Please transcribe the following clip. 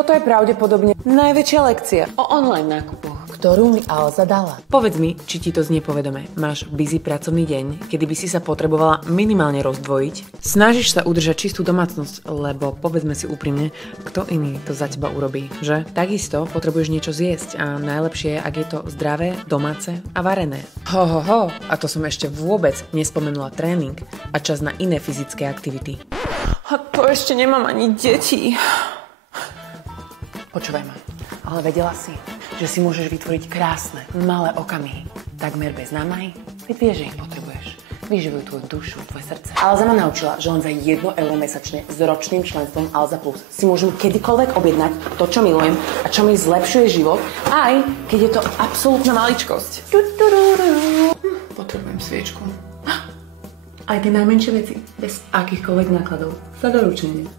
Toto je pravdepodobne najväčšia lekcia o online nákupoch, ktorú mi Alza dala. Povedz mi, či ti to znie povedome. Máš busy pracovný deň, kedy by si sa potrebovala minimálne rozdvojiť. Snažíš sa udržať čistú domácnosť, lebo povedzme si úprimne, kto iný to za teba urobí, že? Takisto potrebuješ niečo zjesť a najlepšie je, ak je to zdravé, domáce a varené. A to som ešte vôbec nespomenula tréning a čas na iné fyzické aktivity. A to ešte nemám ani deti. Počúvaj ma, ale vedela si, že si môžeš vytvoriť krásne, malé okamihy, takmer bez námahy? Veď vieš, že ich potrebuješ. Vyživujú tvoju dušu, tvoje srdce. Alza ma naučila, že len za 1 euro mesačne s ročným členstvom Alza Plus si môžem kedykoľvek objednať to, čo milujem a čo mi zlepšuje život, aj keď je to absolútna maličkosť. Potrebujem sviečku. Aj tie najmenšie veci, bez akýchkoľvek nákladov, za doručenie.